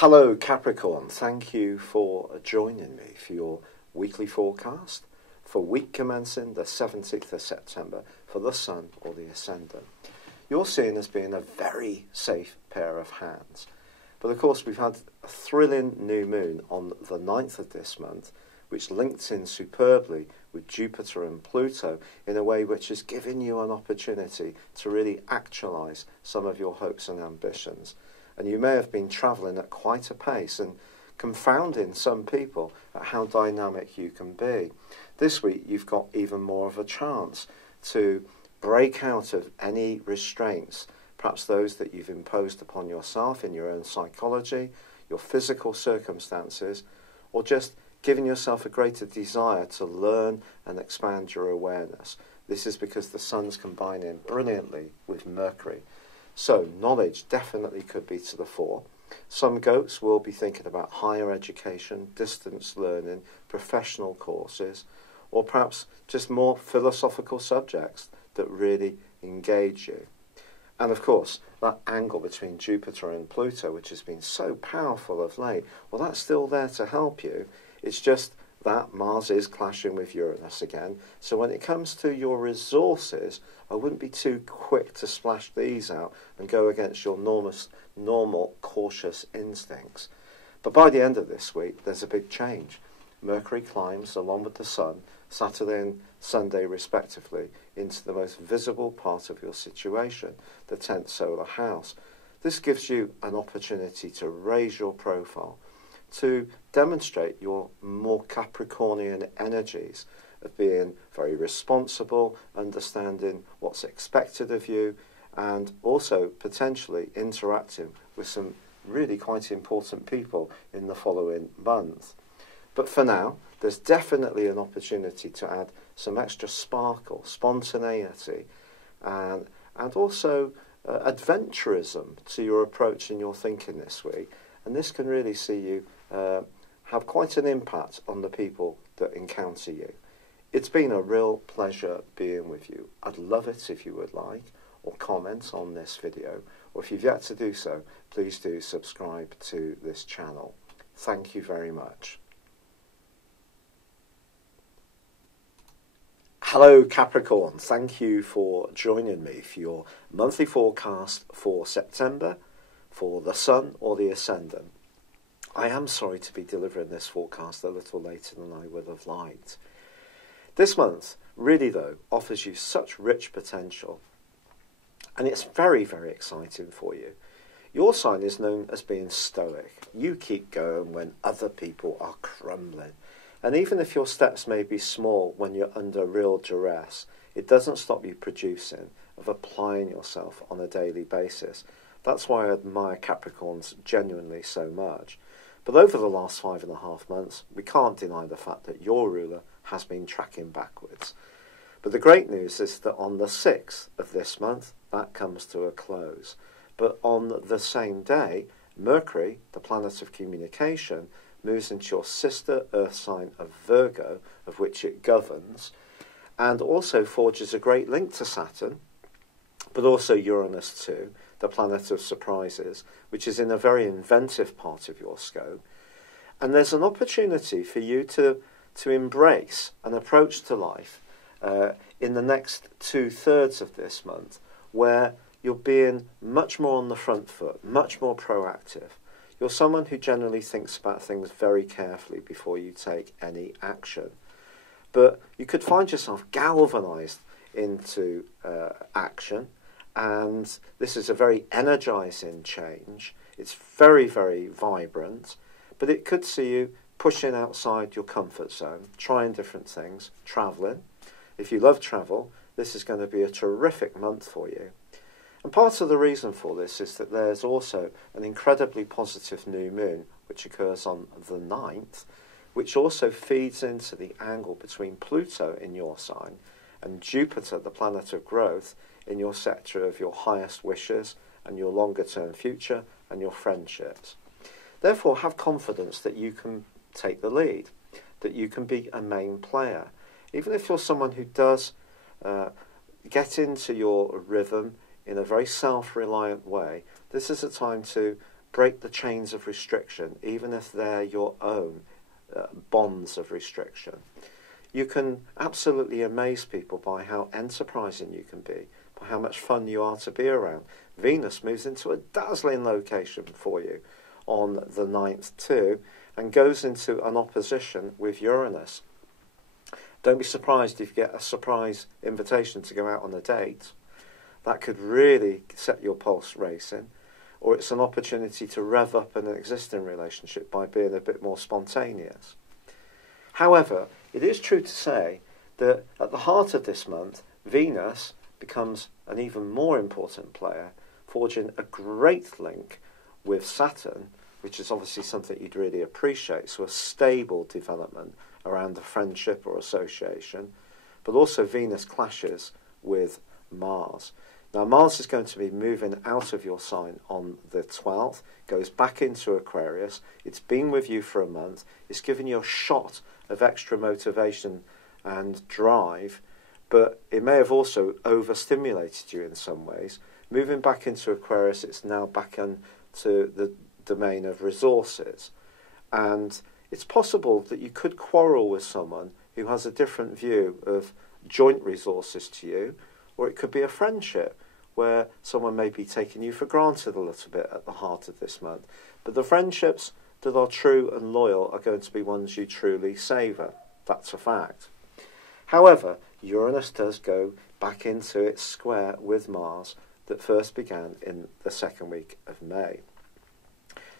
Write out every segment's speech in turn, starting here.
Hello Capricorn, thank you for joining me for your weekly forecast for week commencing the 17th of September for the Sun or the Ascendant. You're seen as being a very safe pair of hands. But of course we've had a thrilling new moon on the 9th of this month, which links in superbly with Jupiter and Pluto in a way which is giving you an opportunity to really actualise some of your hopes and ambitions. And you may have been travelling at quite a pace and confounding some people at how dynamic you can be. This week you've got even more of a chance to break out of any restraints, perhaps those that you've imposed upon yourself in your own psychology, your physical circumstances, or just giving yourself a greater desire to learn and expand your awareness. This is because the Sun's combining brilliantly with Mercury. So knowledge definitely could be to the fore. Some goats will be thinking about higher education, distance learning, professional courses, or perhaps just more philosophical subjects that really engage you. And of course, that angle between Jupiter and Pluto, which has been so powerful of late, well, that's still there to help you. It's just that Mars is clashing with Uranus again. So when it comes to your resources, I wouldn't be too quick to splash these out and go against your normal cautious instincts. But by the end of this week, there's a big change. Mercury climbs along with the Sun, Saturday and Sunday respectively, into the most visible part of your situation, the 10th solar house. This gives you an opportunity to raise your profile, to demonstrate your more Capricornian energies of being very responsible, understanding what's expected of you, and also potentially interacting with some really quite important people in the following month. But for now, there's definitely an opportunity to add some extra sparkle, spontaneity, and also adventurism to your approach and your thinking this week. And this can really see you have quite an impact on the people that encounter you. It's been a real pleasure being with you. I'd love it if you would like or comment on this video, or if you've yet to do so, please do subscribe to this channel. Thank you very much. Hello Capricorn, thank you for joining me for your monthly forecast for September for the Sun or the Ascendant. I am sorry to be delivering this forecast a little later than I would have liked. This month, really though, offers you such rich potential, and it's very, very exciting for you. Your sign is known as being stoic. You keep going when other people are crumbling. And even if your steps may be small when you're under real duress, it doesn't stop you producing, of applying yourself on a daily basis. That's why I admire Capricorns genuinely so much. But over the last 5.5 months, we can't deny the fact that your ruler has been tracking backwards. But the great news is that on the 6th of this month, that comes to a close. But on the same day, Mercury, the planet of communication, moves into your sister Earth sign of Virgo, of which it governs, and also forges a great link to Saturn, but also Uranus too, the planet of surprises, which is in a very inventive part of your scope. And there's an opportunity for you to embrace an approach to life in the next 2/3 of this month, where you're being much more on the front foot, much more proactive. You're someone who generally thinks about things very carefully before you take any action. But you could find yourself galvanized into action, and this is a very energizing change. It's very, very vibrant, but it could see you pushing outside your comfort zone, trying different things, traveling. If you love travel, this is going to be a terrific month for you. And part of the reason for this is that there's also an incredibly positive new moon, which occurs on the 9th, which also feeds into the angle between Pluto in your sign and Jupiter, the planet of growth, in your sector of your highest wishes and your longer-term future and your friendships. Therefore, have confidence that you can take the lead, that you can be a main player. Even if you're someone who does get into your rhythm in a very self-reliant way, this is a time to break the chains of restriction, even if they're your own bonds of restriction. You can absolutely amaze people by how enterprising you can be, by how much fun you are to be around. Venus moves into a dazzling location for you on the 9th too, and goes into an opposition with Uranus. Don't be surprised if you get a surprise invitation to go out on a date. That could really set your pulse racing. Or it's an opportunity to rev up an existing relationship by being a bit more spontaneous. However, it is true to say that at the heart of this month, Venus becomes an even more important player, forging a great link with Saturn, which is obviously something you'd really appreciate, so a stable development around a friendship or association, but also Venus clashes with Mars. Now, Mars is going to be moving out of your sign on the 12th, goes back into Aquarius. It's been with you for a month. It's given you a shot of extra motivation and drive, but it may have also overstimulated you in some ways. Moving back into Aquarius, it's now back into the domain of resources. And it's possible that you could quarrel with someone who has a different view of joint resources to you, or it could be a friendship where someone may be taking you for granted a little bit at the heart of this month. But the friendships that are true and loyal are going to be ones you truly savour. That's a fact. However, Uranus does go back into its square with Mars that first began in the second week of May.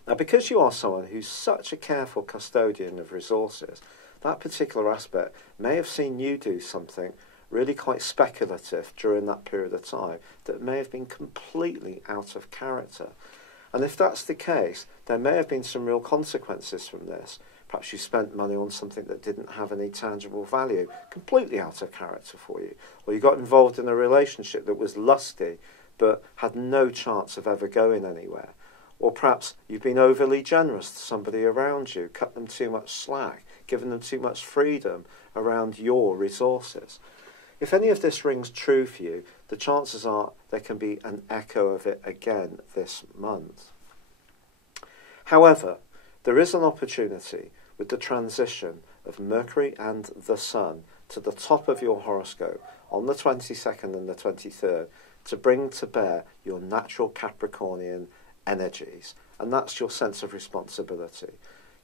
Now, because you are someone who's such a careful custodian of resources, that particular aspect may have seen you do something really quite speculative during that period of time that may have been completely out of character. And if that's the case, there may have been some real consequences from this. Perhaps you spent money on something that didn't have any tangible value, completely out of character for you. Or you got involved in a relationship that was lusty but had no chance of ever going anywhere. Or perhaps you've been overly generous to somebody around you, cut them too much slack, given them too much freedom around your resources. If any of this rings true for you, the chances are there can be an echo of it again this month. However, there is an opportunity with the transition of Mercury and the Sun to the top of your horoscope on the 22nd and the 23rd to bring to bear your natural Capricornian energies, and that's your sense of responsibility,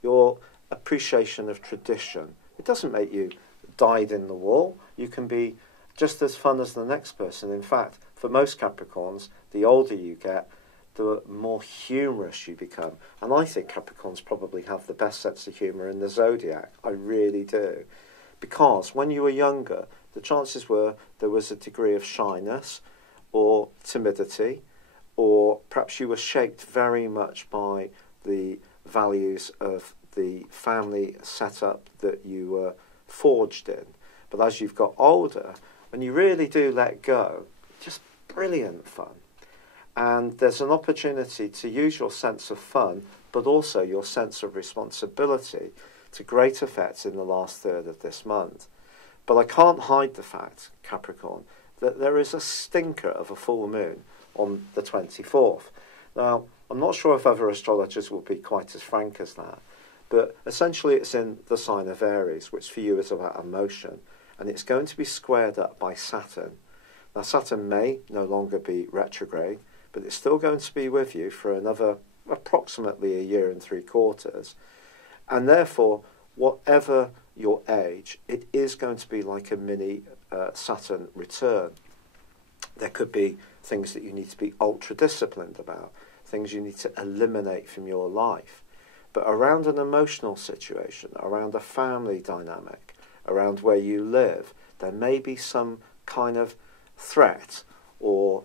your appreciation of tradition. It doesn't make you dyed in the wool. You can be just as fun as the next person. In fact, for most Capricorns, the older you get, the more humorous you become. And I think Capricorns probably have the best sense of humour in the Zodiac. I really do. Because when you were younger, the chances were there was a degree of shyness or timidity, or perhaps you were shaped very much by the values of the family setup that you were forged in. But as you've got older, when you really do let go, just brilliant fun. And there's an opportunity to use your sense of fun, but also your sense of responsibility to great effect in the last third of this month. But I can't hide the fact, Capricorn, that there is a stinker of a full moon on the 24th. Now, I'm not sure if other astrologers will be quite as frank as that, but essentially it's in the sign of Aries, which for you is about emotion, and it's going to be squared up by Saturn. Now, Saturn may no longer be retrograde, but it's still going to be with you for another approximately a year and 3/4, and therefore, whatever your age, it is going to be like a mini Saturn return. There could be things that you need to be ultra-disciplined about, things you need to eliminate from your life. But around an emotional situation, around a family dynamic, around where you live, there may be some kind of threat or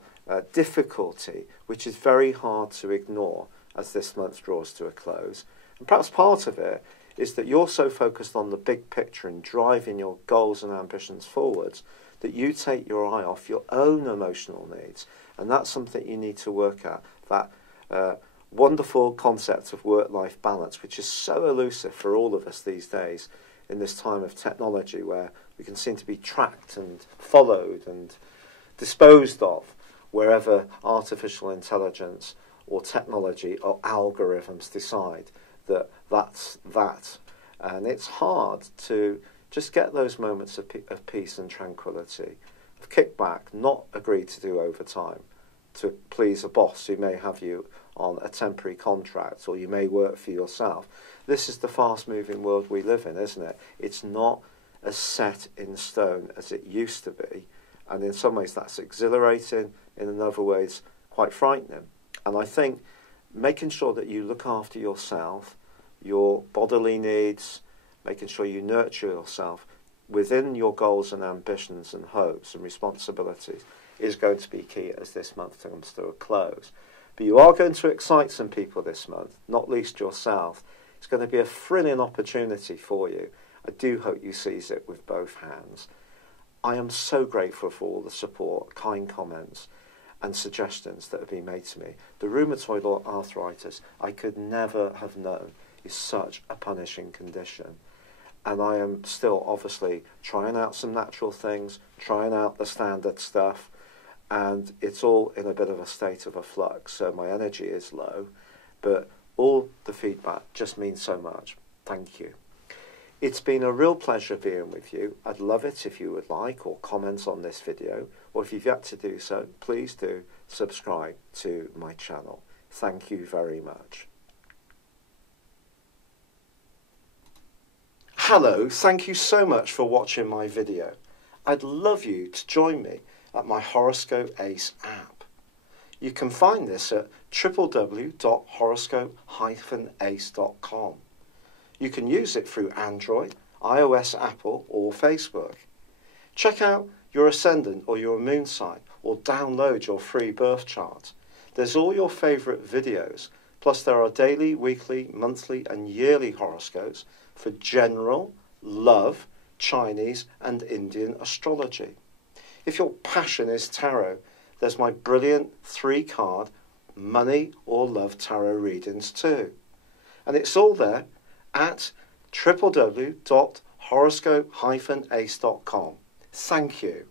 difficulty which is very hard to ignore as this month draws to a close. And perhaps part of it is that you're so focused on the big picture and driving your goals and ambitions forwards that you take your eye off your own emotional needs. And that's something you need to work at, that wonderful concept of work-life balance, which is so elusive for all of us these days in this time of technology where we can seem to be tracked and followed and disposed of wherever artificial intelligence or technology or algorithms decide that that's that. And it's hard to just get those moments of peace and tranquility, of kickback, not agree to do overtime to please a boss who may have you on a temporary contract, or you may work for yourself. This is the fast-moving world we live in, isn't it? It's not as set in stone as it used to be, and in some ways that's exhilarating, in other ways quite frightening. And I think making sure that you look after yourself, your bodily needs, making sure you nurture yourself within your goals and ambitions and hopes and responsibilities is going to be key as this month comes to a close. But you are going to excite some people this month, not least yourself. It's going to be a thrilling opportunity for you. I do hope you seize it with both hands. I am so grateful for all the support, kind comments and suggestions that have been made to me. The rheumatoid arthritis I could never have known is such a punishing condition. And I am still obviously trying out some natural things, trying out the standard stuff, and it's all in a bit of a state of a flux, so my energy is low, but all the feedback just means so much. Thank you. It's been a real pleasure being with you. I'd love it if you would like or comment on this video, or if you've yet to do so, please do subscribe to my channel. Thank you very much. Hello, thank you so much for watching my video. I'd love you to join me at my Horoscope Ace app. You can find this at www.horoscope-ace.com. You can use it through Android, iOS, Apple or Facebook. Check out your ascendant or your moon sign or download your free birth chart. There's all your favourite videos, plus there are daily, weekly, monthly and yearly horoscopes for general, love, Chinese and Indian astrology. If your passion is tarot, there's my brilliant 3-card money or love tarot readings too. And it's all there at www.horoscope-ace.com. Thank you.